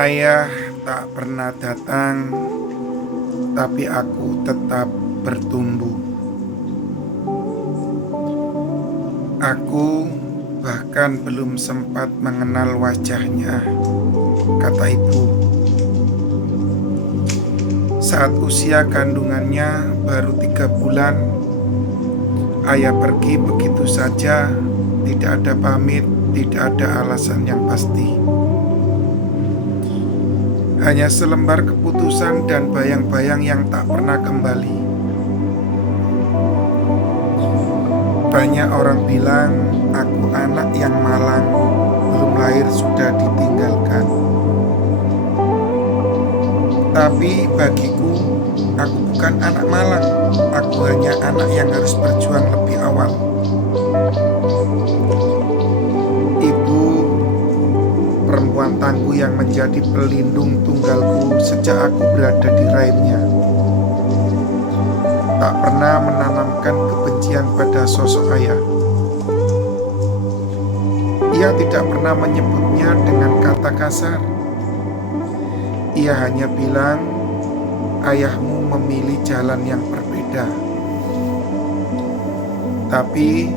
Ayah tak pernah datang, tapi aku tetap bertumbuh. Aku bahkan belum sempat mengenal wajahnya, kata ibu. Saat usia kandungannya baru 3 bulan, ayah pergi begitu saja, tidak ada pamit, tidak ada alasan yang pasti. Hanya selembar keputusan dan bayang-bayang yang tak pernah kembali. Banyak orang bilang aku anak yang malang, belum lahir sudah ditinggalkan. Tapi bagiku, aku bukan anak malang. Aku hanya anak yang harus berjuang lebih awal. Ibu, perempuan tangguh yang menjadi pelindung tunggalku sejak aku berada di rahimnya, tak pernah menanamkan kebencian pada sosok ayah. Ia tidak pernah menyebutnya dengan kata kasar. Ia hanya bilang, ayahmu memilih jalan yang berbeda. Tapi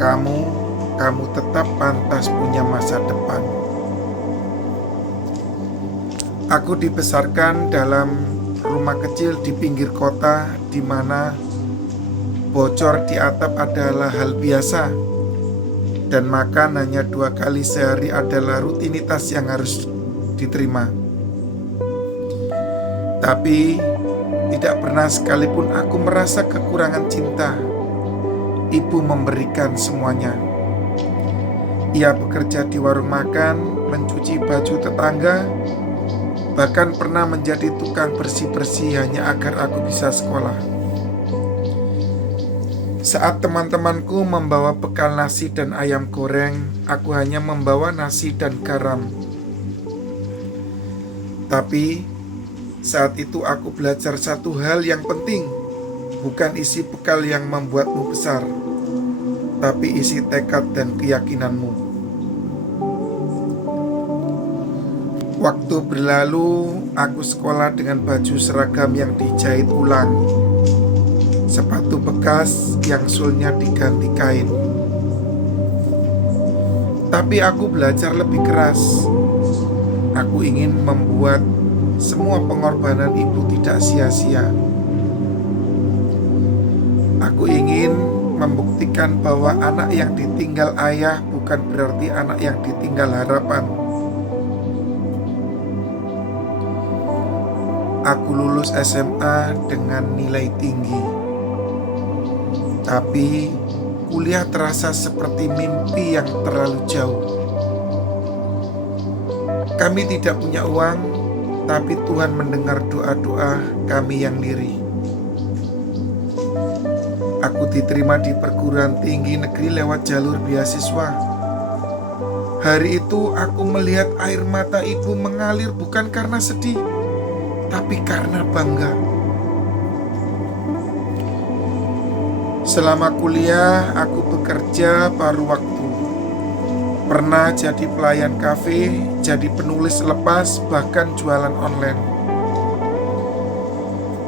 kamu tetap pantas punya masa depan. Aku dibesarkan dalam rumah kecil di pinggir kota, di mana bocor di atap adalah hal biasa dan makan hanya 2 kali sehari adalah rutinitas yang harus diterima. Tapi tidak pernah sekalipun aku merasa kekurangan cinta. Ibu memberikan semuanya. Ia bekerja di warung makan, mencuci baju tetangga, bahkan pernah menjadi tukang bersih-bersih hanya agar aku bisa sekolah. Saat teman-temanku membawa bekal nasi dan ayam goreng, aku hanya membawa nasi dan garam. Tapi saat itu aku belajar satu hal yang penting. Bukan isi bekal yang membuatmu besar, tapi isi tekad dan keyakinanmu. Waktu berlalu, aku sekolah dengan baju seragam yang dijahit ulang, sepatu bekas yang sulnya diganti kain. Tapi aku belajar lebih keras. Aku ingin membuat semua pengorbanan ibu tidak sia-sia. Aku ingin membuktikan bahwa anak yang ditinggal ayah bukan berarti anak yang ditinggal harapan. Aku lulus SMA dengan nilai tinggi, tapi kuliah terasa seperti mimpi yang terlalu jauh. Kami tidak punya uang, tapi Tuhan mendengar doa-doa kami yang lirih. Aku diterima di perguruan tinggi negeri lewat jalur beasiswa. Hari itu aku melihat air mata ibu mengalir bukan karena sedih, tapi karena bangga. Selama kuliah, aku bekerja paruh waktu. Pernah jadi pelayan kafe, jadi penulis lepas, bahkan jualan online.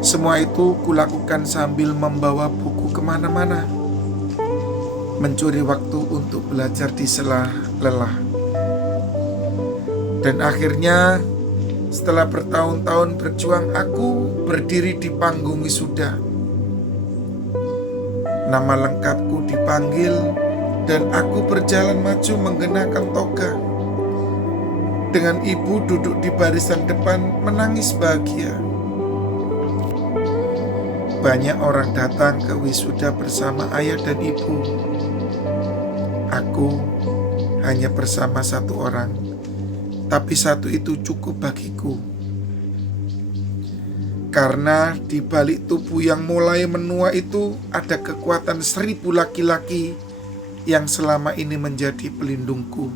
Semua itu kulakukan sambil membawa buku kemana-mana, mencuri waktu untuk belajar di sela lelah. Dan akhirnya, setelah bertahun-tahun berjuang, aku berdiri di panggung wisuda. Nama lengkapku dipanggil, dan aku berjalan maju mengenakan toga. Dengan ibu duduk di barisan depan menangis bahagia. Banyak orang datang ke wisuda bersama ayah dan ibu. Aku hanya bersama satu orang, tapi satu itu cukup bagiku. Karena di balik tubuh yang mulai menua itu ada kekuatan 1000 laki-laki yang selama ini menjadi pelindungku.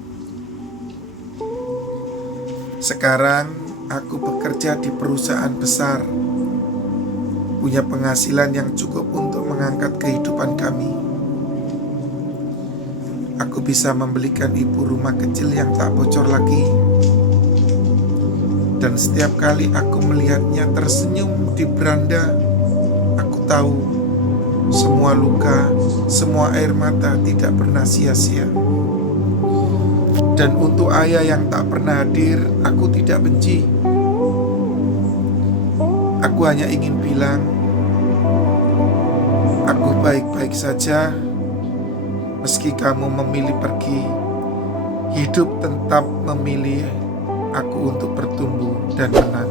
Sekarang aku bekerja di perusahaan besar, punya penghasilan yang cukup untuk mengangkat kehidupan kami. Aku bisa membelikan ibu rumah kecil yang tak bocor lagi. Dan setiap kali aku melihatnya tersenyum di beranda, aku tahu semua luka, semua air mata tidak pernah sia-sia. Dan untuk ayah yang tak pernah hadir, aku tidak benci. Aku hanya ingin bilang, aku baik-baik saja. Meski kamu memilih pergi, hidup tetap memilih aku untuk bertumbuh dan menang.